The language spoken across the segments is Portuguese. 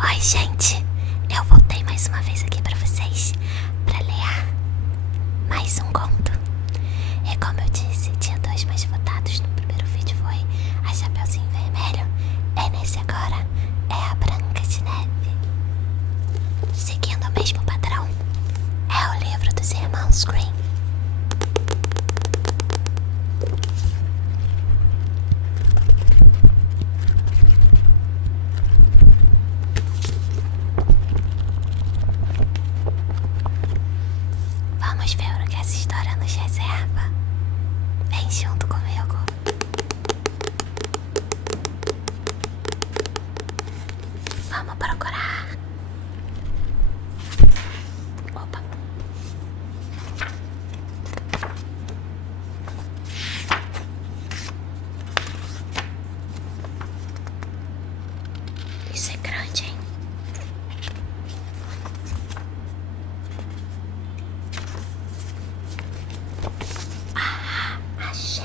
Oi, gente, eu voltei mais uma vez aqui pra vocês pra ler mais um conto. E como eu disse, tinha 2 mais votados. No primeiro vídeo foi a Chapeuzinho Vermelho, e nesse agora é a Branca de Neve. Seguindo o mesmo padrão, é o livro dos irmãos Grimm. Vamos ver o que essa história nos reserva. Vem junto comigo. Vamos procurar. Opa. Isso é grande, hein? Achei.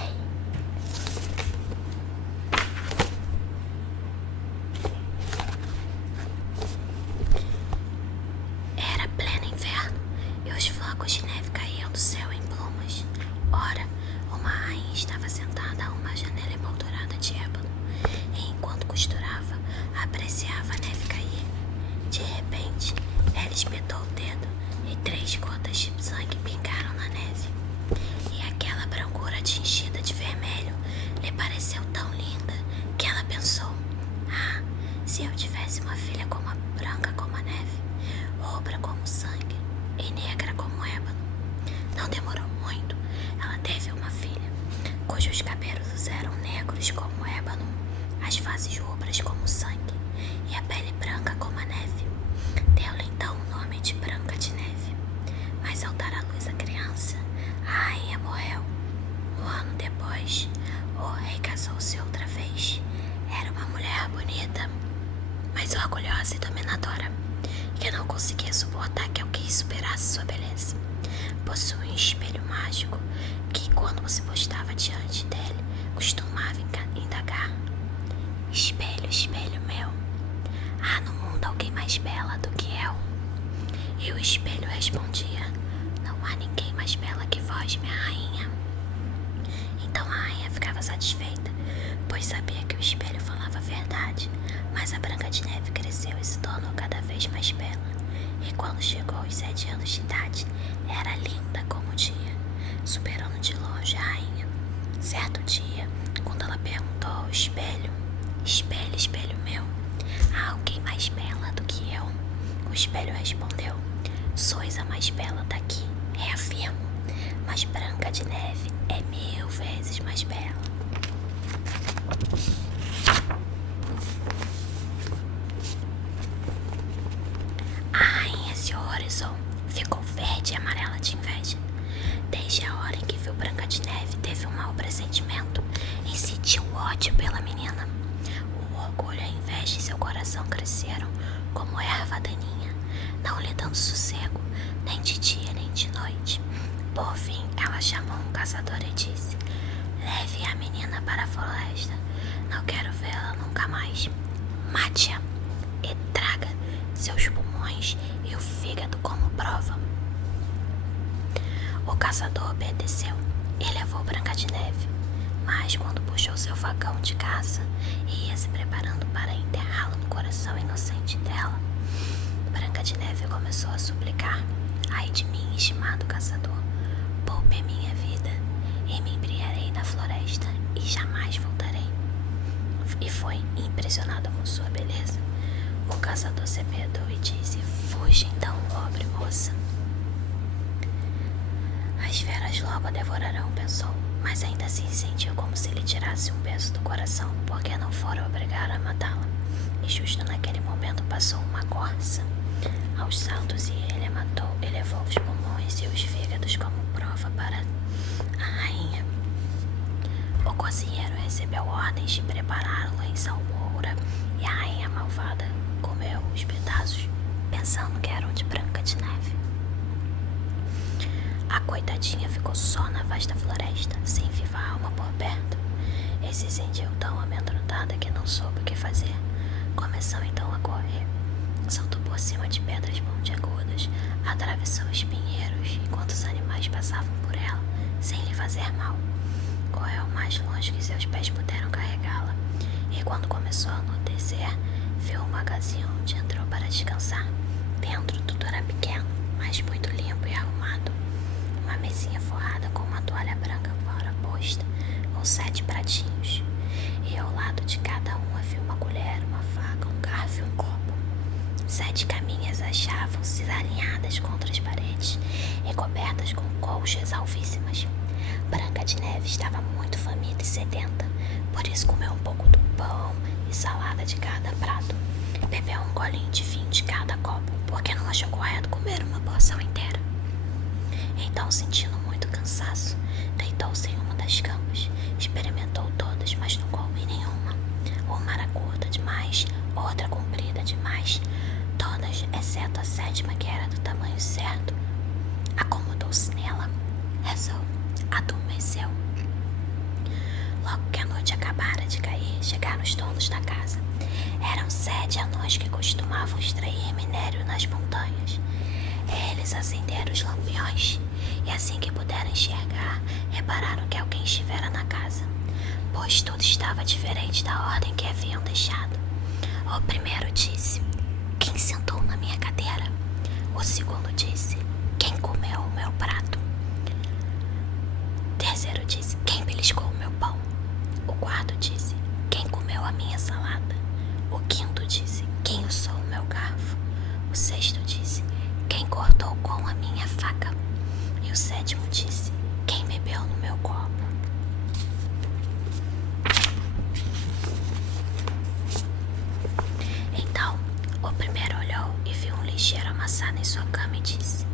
Era pleno inverno e os flocos de neve caíam do céu em plumas. Ora, uma rainha estava sentada a uma janela emoldurada de ébano e, enquanto costurava, apreciava a neve cair. De repente, ela espetou o dedo e 3 gotas de sangue pingaram na neve. E aquela brancura tingida de vermelho lhe pareceu tão linda que ela pensou: ah, se eu tivesse uma filha branca como a neve, rubra como sangue e negra como ébano. Não demorou muito, ela teve uma filha, cujos cabelos eram negros como ébano, as faces rubras como sangue e a pele branca como a neve. Deu-lhe então o nome de Branca de Neve. Mas ao dar à luz a criança, a rainha morreu. Um ano depois, o rei casou-se outra vez. Era uma mulher bonita, mas orgulhosa e dominadora, que não conseguia suportar que alguém superasse sua beleza. Possuía um espelho mágico que, quando se postava diante dele, costumava indagar: espelho, espelho meu, há no mundo alguém mais bela do que eu? E o espelho respondia: não há ninguém mais bela que vós, minha rainha. Então a rainha ficava satisfeita, pois sabia que o espelho falava a verdade. Mas a Branca de Neve cresceu e se tornou cada vez mais bela. E quando chegou aos 7 anos de idade, era linda como o dia, superando de longe a rainha. Certo dia, quando ela perguntou ao espelho: espelho, espelho meu, há alguém mais bela do que eu? O espelho respondeu: sois a mais bela daqui, reafirmo, mas Branca de Neve é 1000 vezes mais bela. A rainha se horrorizou, ficou verde e amarela de inveja. Desde a hora em que viu Branca de Neve, teve um mau pressentimento e sentiu ódio pela menina. O orgulho e a inveja em seu coração cresceram como erva daninha, não lhe dando sossego, nem de dia nem de noite. Por fim, ela chamou um caçador e disse: leve a menina para a floresta, não quero vê-la nunca mais. Mate-a e traga seus pulmões e o fígado como prova. O caçador obedeceu e levou Branca de Neve, mas quando puxou seu facão de caça e ia se preparando para enterrá-lo no coração inocente dela, Branca de Neve começou a suplicar: ai de mim, estimado caçador, poupe a minha vida e me embriagarei na floresta e jamais voltarei. E foi impressionado com sua beleza. O caçador se apiedou e disse: fuja então, pobre moça. As feras logo a devorarão, pensou, mas ainda assim sentiu como se lhe tirasse um peso do coração, porque não fora obrigado a matá-la. E justo naquele momento passou uma corça aos saltos e ele a matou e levou os pulmões e os fígados como prova para a rainha. O cozinheiro recebeu ordens de prepará-lo em salmoura e a rainha malvada comeu os pedaços, pensando que eram de Branca de Neve. A coitadinha ficou só na vasta floresta, sem viva alma por perto, se sentiu tão amedrontada que não soube o que fazer. Começou então a correr. Ela atravessou os pinheiros enquanto os animais passavam por ela, sem lhe fazer mal. Correu o mais longe que seus pés puderam carregá-la, e quando começou a anoitecer, viu uma casinha onde entrou para descansar. Dentro tudo era pequeno, mas muito limpo e arrumado. Uma mesinha forrada com uma toalha branca fora posta, com 7 pratinhos. E ao lado de cada um havia uma colher, uma faca, um garfo e um copo. 7 caminhas achavam-se alinhadas contra as paredes e cobertas com colchas alvíssimas. Branca de Neve estava muito faminta e sedenta, por isso comeu um pouco do pão e salada de cada prato. Bebeu um golinho de vinho de cada copo, porque não achou correto comer uma porção inteira. Então, sentindo muito cansaço, deitou-se em uma das camas. Experimentou todas, mas não coube nenhuma. Uma era curta demais, outra comprida demais. Todas, exceto a 7ª, que era do tamanho certo. Acomodou-se nela, rezou, adormeceu. Logo que a noite acabara de cair, chegaram os donos da casa. Eram 7 anões que costumavam extrair minério nas montanhas. Eles acenderam os lampiões e assim que puderam enxergar, repararam que alguém estivera na casa, pois tudo estava diferente da ordem que haviam deixado. O primeiro disse: "Quem sentou na minha cadeira?" O segundo disse: "Quem comeu o meu prato?" O terceiro disse: "Quem beliscou o meu pão?" O quarto disse: "Quem comeu a minha salada?" O quinto disse: "Quem usou o meu garfo?" O sexto disse: "Quem cortou com a minha faca?" E o sétimo disse: "Quem bebeu no meu copo?" Então, o primeiro olhou e viu um lixeiro amassado em sua cama e disse: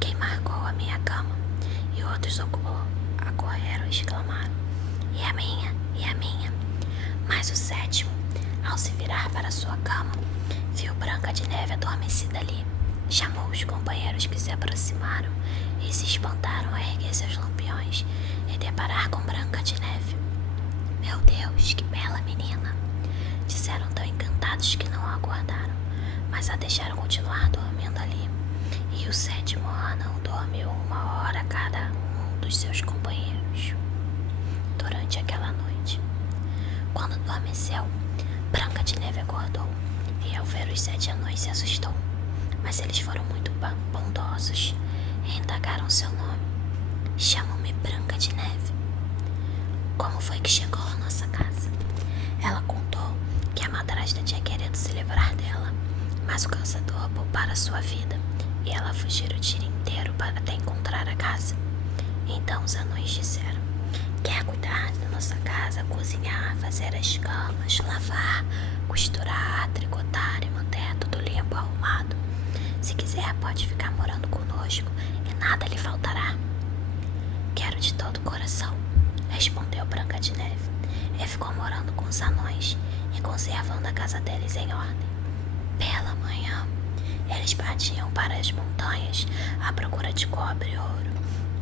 "Quem marcou a minha cama?" E outros acorreram e exclamaram: "E a minha? E a minha?" Mas o sétimo, ao se virar para sua cama, viu Branca de Neve adormecida ali. Chamou os companheiros que se aproximaram e se espantaram a erguer seus lampiões e deparar com Branca de Neve. "Meu Deus, que bela menina!" disseram tão encantados que não a acordaram, mas a deixaram continuar dormindo ali. E o 7º anão dormiu 1 hora cada um dos seus companheiros durante aquela noite. Quando adormeceu, Branca de Neve acordou e ao ver os 7 anões se assustou. Mas eles foram muito bondosos e indagaram seu nome. "Chamo-me Branca de Neve." "Como foi que chegou à nossa casa?" Ela contou que a madrasta tinha querido se livrar dela, mas o caçador poupara sua vida e ela fugiu o dia inteiro para até encontrar a casa. Então os anões disseram: "Quer cuidar da nossa casa, cozinhar, fazer as camas, lavar, costurar, tricotar e manter tudo limpo, arrumado. Se quiser, pode ficar morando conosco e nada lhe faltará." "Quero de todo o coração", respondeu Branca de Neve, e ficou morando com os anões e conservando a casa deles em ordem. Pela manhã, eles partiam para as montanhas à procura de cobre e ouro,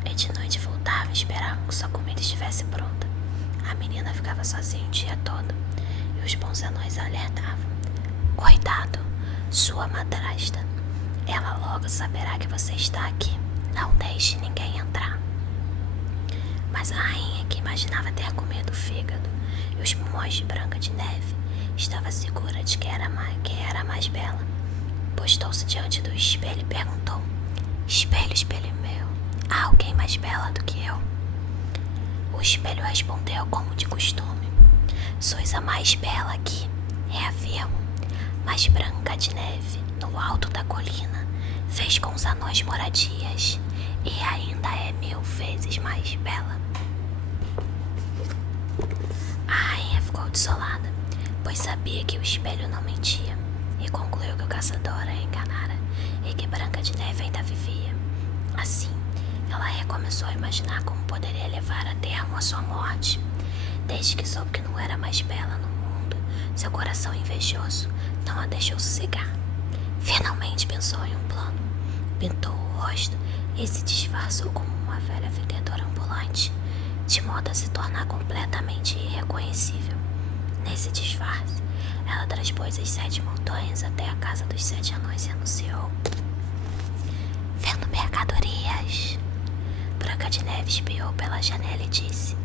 e de noite voltavam e esperavam que sua comida estivesse pronta. A menina ficava sozinha o dia todo, e os bons anões a alertavam: "Cuidado, sua madrasta. Ela logo saberá que você está aqui. Não deixe ninguém entrar." Mas a rainha, que imaginava ter comido o fígado e os pulmões de Branca de Neve, estava segura de que era a mais bela. Postou-se diante do espelho e perguntou: "Espelho, espelho meu, há alguém mais bela do que eu?" O espelho respondeu como de costume: "Sois a mais bela aqui, reafirmo. Mas Branca de Neve, no alto da colina, fez com os anões moradias e ainda é 1000 vezes mais bela." A rainha ficou desolada, pois sabia que o espelho não mentia, e concluiu que o caçador a enganara e que Branca de Neve ainda vivia. Assim, ela recomeçou a imaginar como poderia levar a termo a sua morte. Desde que soube que não era mais bela no mundo, seu coração invejoso não a deixou sossegar. Finalmente pensou em um plano. Pintou o rosto e se disfarçou como uma velha vendedora ambulante, de modo a se tornar completamente irreconhecível. Nesse disfarce, ela transpôs as 7 montanhas até a casa dos 7 anões e anunciou: Branca de Neve espiou pela janela e disse: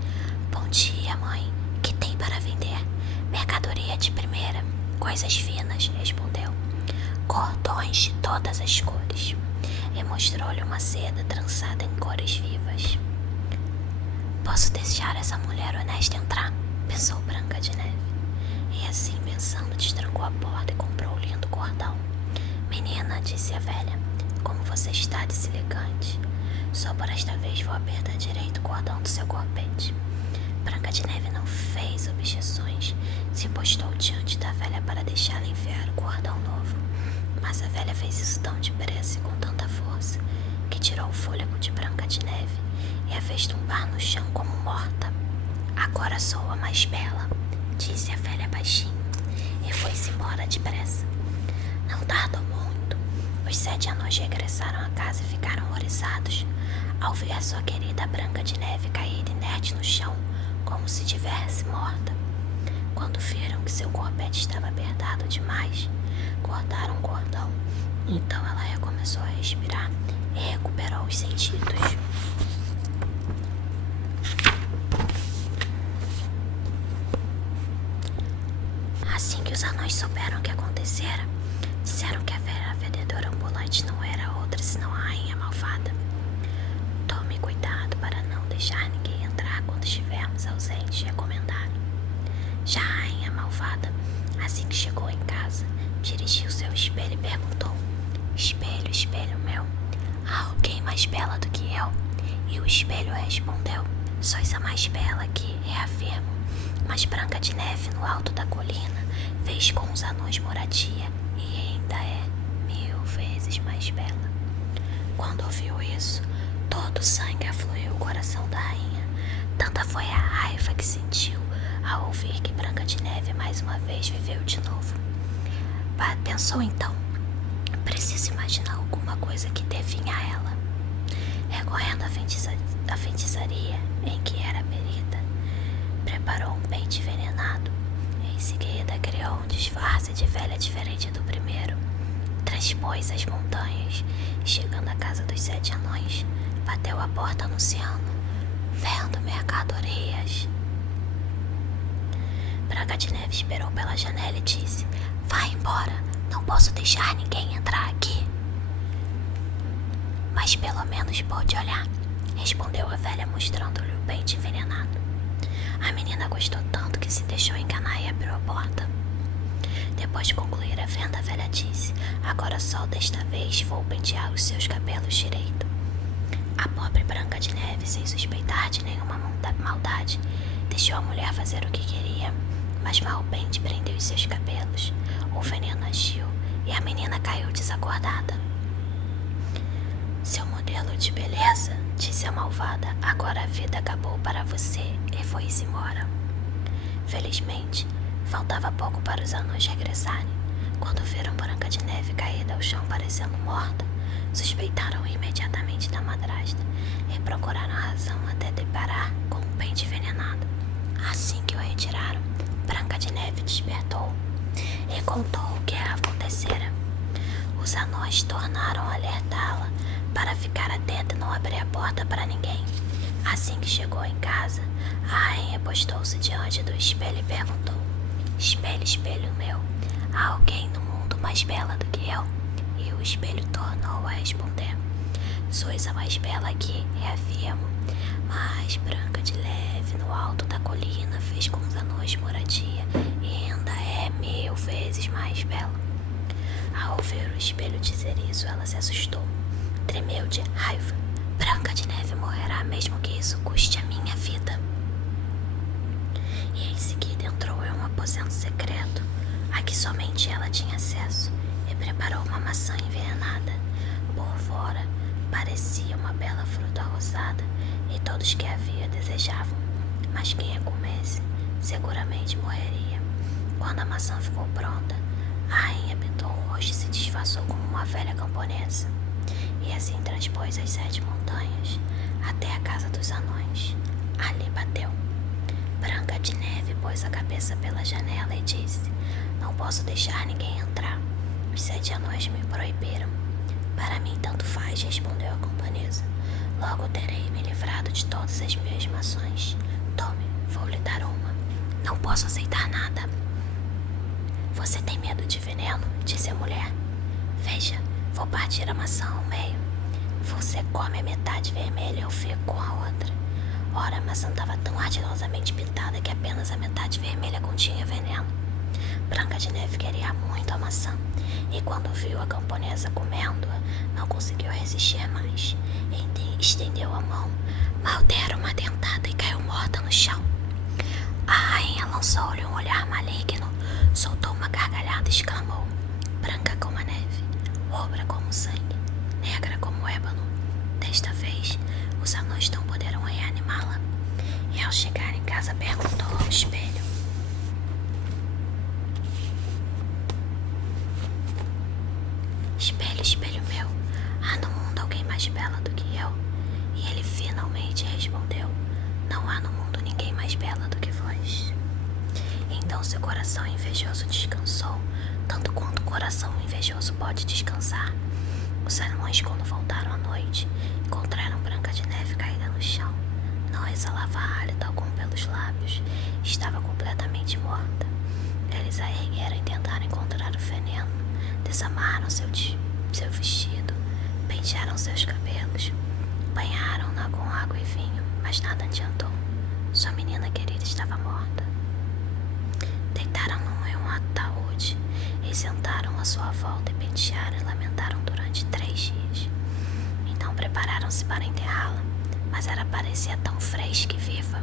Bom dia, mãe. Que tem para vender? Mercadoria de primeira. Coisas finas, respondeu. Cordões de todas as cores. E mostrou-lhe uma seda trançada em cores vivas. Posso deixar essa mulher honesta entrar? Pensou Branca de Neve. E assim pensando, destrancou a porta e comprou o lindo cordão. Menina, disse a velha, como você está deselegante. Só por esta vez vou apertar direito o cordão do seu corpete. Branca de Neve não fez objeções, se postou diante da velha para deixá-la enfiar o cordão novo. Mas a velha fez isso tão depressa e com tanta força que tirou o fôlego de Branca de Neve e a fez tumbar no chão como morta. Agora sou a mais bela, disse a velha baixinho, e foi-se embora depressa. Não tardou muito. Os 7 anões regressaram à casa e ficaram horrorizados ao ver a sua querida Branca de Neve cair inerte no chão, como se tivesse morta. Quando viram que seu corpete estava apertado demais, cortaram o cordão. Então ela recomeçou a respirar e recuperou os sentidos. Assim que os anões souberam o que acontecera, disseram que a velha vendedora ambulante não era outra senão a rainha malvada. Tome cuidado para não deixar ninguém entrar quando estivermos ausentes, recomendaram. Já a rainha malvada, assim que chegou em casa, dirigiu-se ao espelho e perguntou: Espelho, espelho meu, há alguém mais bela do que eu? E o espelho respondeu: Sois a mais bela aqui, reafirmo. Mas Branca de Neve, no alto da colina, fez com os anões moradia e ainda é 1000 vezes mais bela. Quando ouviu isso, todo o sangue afluiu o coração da rainha. Tanta foi a raiva que sentiu ao ouvir que Branca de Neve mais uma vez viveu de novo. Pensou então: preciso imaginar alguma coisa que definha a ela. Recorrendo à feitiçaria em que era perita, preparou um pente envenenado. Em seguida criou um disfarce de velha diferente do primeiro. Transpôs as montanhas e, chegando à casa dos 7 anões, bateu a porta anunciando: Vendo mercadorias. Branca de Neve esperou pela janela e disse: Vá embora, não posso deixar ninguém entrar aqui. Mas pelo menos pode olhar, respondeu a velha, mostrando-lhe o pente envenenado. A menina gostou tanto que se deixou enganar e abriu a porta. Depois de concluir a venda, a velha disse: Agora só desta vez vou pentear os seus cabelos direito. A pobre Branca de Neve, sem suspeitar de nenhuma maldade, deixou a mulher fazer o que queria, mas mal o pente prendeu os seus cabelos. O veneno agiu e a menina caiu desacordada. Seu modelo de beleza, disse a malvada, agora a vida acabou para você, e foi-se embora. Felizmente, faltava pouco para os anões regressarem. Quando viram Branca de Neve caída ao chão parecendo morta, suspeitaram imediatamente da madrasta e procuraram a razão até deparar com o pente envenenado. Assim que o retiraram, Branca de Neve despertou e contou o que acontecera. Os anões tornaram a alertá-la para ficar atenta e não abrir a porta para ninguém. Assim que chegou em casa, a rainha postou-se diante do espelho e perguntou: Espelho, espelho meu, há alguém no mundo mais bela do que eu? E o espelho tornou a responder: Sois a mais bela aqui, reafirmo. Mas Branca de Neve, no alto da colina, fez com os anões moradia e ainda é 1000 vezes mais bela. Ao ouvir o espelho dizer isso, ela se assustou, tremeu de raiva. Branca de Neve morrerá mesmo que isso custe a minha vida. E em seguida entrou em um aposento secreto, a que somente ela tinha acesso, e preparou uma maçã envenenada. Por fora, parecia uma bela fruta rosada, e todos que a via desejavam, mas quem a comesse seguramente morreria. Quando a maçã ficou pronta, a rainha pintou o rosto e se disfarçou como uma velha camponesa, e assim transpôs as 7 montanhas até a casa dos anões. Ali bateu. Branca de Neve pôs a cabeça pela janela e disse: Não posso deixar ninguém entrar. Os 7 anões me proibiram. Para mim tanto faz, respondeu a camponesa. Logo terei me livrado de todas as minhas maçãs. Tome, vou lhe dar uma. Não posso aceitar nada. Você tem medo de veneno? Disse a mulher. Veja, vou partir a maçã ao meio. Você come a metade vermelha e eu fico com a outra. Ora, a maçã estava tão ardilosamente pintada que apenas a metade vermelha continha veneno. Branca de Neve queria muito a maçã, e quando viu a camponesa comendo-a, não conseguiu resistir mais. Estendeu a mão, mal dera uma dentada e caiu morta no chão. A rainha lançou-lhe um olhar maligno, soltou uma gargalhada e exclamou: branca como a neve, rubra como o sangue, negra como o ébano. Desta vez, os anões não poderão reanimá-la. E ao chegar em casa perguntou ao espelho: espelho, espelho meu, há no mundo alguém mais bela do que eu? E ele finalmente respondeu: não há no mundo ninguém mais bela do que vós. Então seu coração invejoso descansou, tanto quanto o coração invejoso pode descansar. Os anões, quando voltaram à noite, encontraram Branca de Neve caída no chão. Não exalava hálito algum pelos lábios, estava completamente morta. Eles a ergueram e tentaram encontrar o veneno. Desamarraram seu vestido, pentearam seus cabelos, banharam-na com água e vinho, mas nada adiantou. Sua menina querida estava morta. Deitaram-no em um ataúde e sentaram à sua volta e pentearam e lamentaram durante 3 dias. Então prepararam-se para enterrá-la, mas ela parecia tão fresca e viva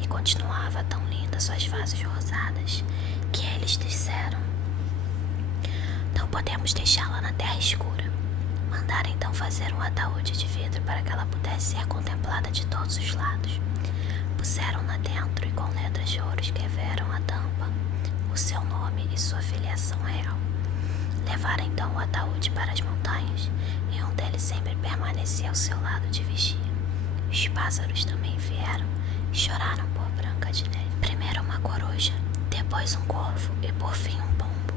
e continuava tão linda suas faces rosadas que eles disseram: não podemos deixá-la na terra escura. Mandaram então fazer um ataúde de vidro para que ela pudesse ser contemplada de todos os lados. Puseram-na dentro e com letras de ouro escreveram a tampa o seu nome e sua filiação real. Levaram então o ataúde para as montanhas e um deles sempre permanecia ao seu lado de vigia. Os pássaros também vieram e choraram por Branca de Neve. Primeiro uma coruja, depois um corvo e por fim um pombo.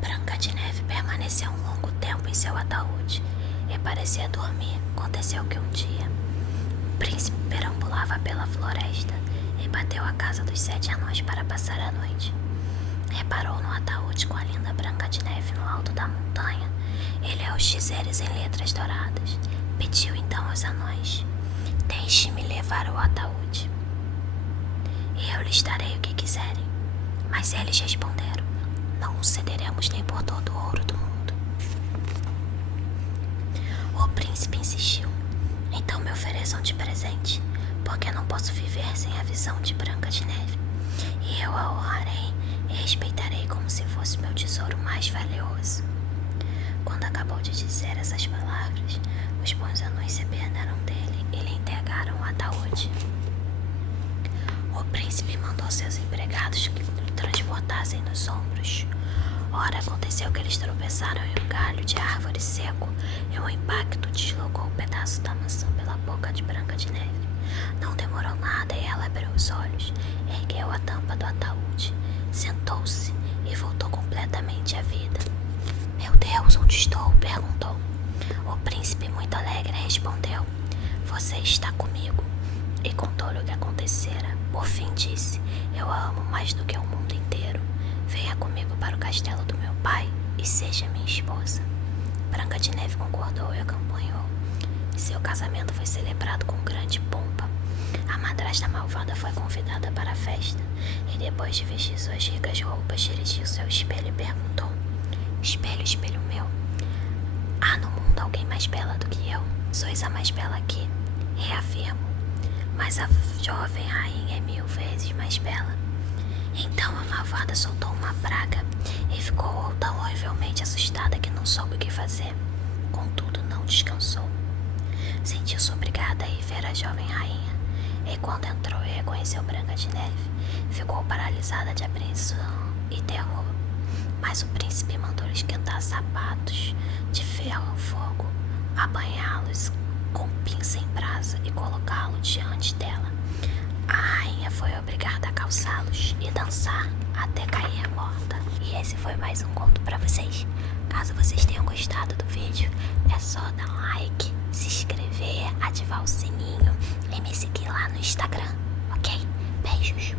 Branca de Neve permaneceu um longo tempo em seu ataúde e parecia dormir. Aconteceu que um dia o príncipe perambulava pela floresta e bateu à casa dos 7 anões para passar a noite. Reparou no ataúde com a linda Branca de Neve no alto da montanha e leu os dizeres em letras douradas. Pediu então aos anões: deixe-me levar o ataúde e eu lhes darei o que quiserem. Mas eles responderam: não o cederemos nem por todo o ouro do mundo. O príncipe insistiu: então me ofereçam de presente, porque não posso viver sem a visão de Branca de Neve. E eu a honrarei e respeitarei como se fosse meu tesouro mais valioso. Quando acabou de dizer essas palavras, os bons anões se apiadaram dele e lhe entregaram o ataúde. O príncipe mandou seus empregados que o transportassem nos ombros. Ora, aconteceu que eles tropeçaram em um galho de árvore seco e o impacto deslocou um pedaço da maçã pela boca de Branca de Neve. Não demorou nada e ela abriu os olhos, ergueu a tampa do ataúde, sentou-se e voltou completamente à vida. Meu Deus, onde estou? Perguntou. O príncipe, muito alegre, respondeu: você está comigo. E contou-lhe o que acontecera. Por fim disse: eu a amo mais do que o mundo inteiro. Venha comigo para o castelo do meu pai e seja minha esposa. Branca de Neve concordou e acompanhou. Seu casamento foi celebrado com grande pompa. A madrasta malvada foi convidada para a festa e depois de vestir suas ricas roupas, dirigiu-se ao espelho e perguntou: espelho, espelho meu, há no mundo alguém mais bela do que eu? Sois a mais bela aqui, reafirmo, mas a jovem rainha é 1000 vezes mais bela. Então a malvada soltou uma praga e ficou tão horrivelmente assustada que não soube o que fazer. Contudo, não descansou. Sentiu-se obrigada a ir ver a jovem rainha, e quando entrou e reconheceu Branca de Neve, ficou paralisada de apreensão e terror. Mas o príncipe mandou-lhe esquentar sapatos de ferro ao fogo, apanhá-los com pinça em brasa e colocá-lo diante dela. A rainha foi obrigada a calçá-los e dançar até cair morta. E esse foi mais um conto pra vocês. Caso vocês tenham gostado do vídeo, é só dar um like, se inscrever ativar o sininho e me seguir lá no Instagram, ok? Beijos.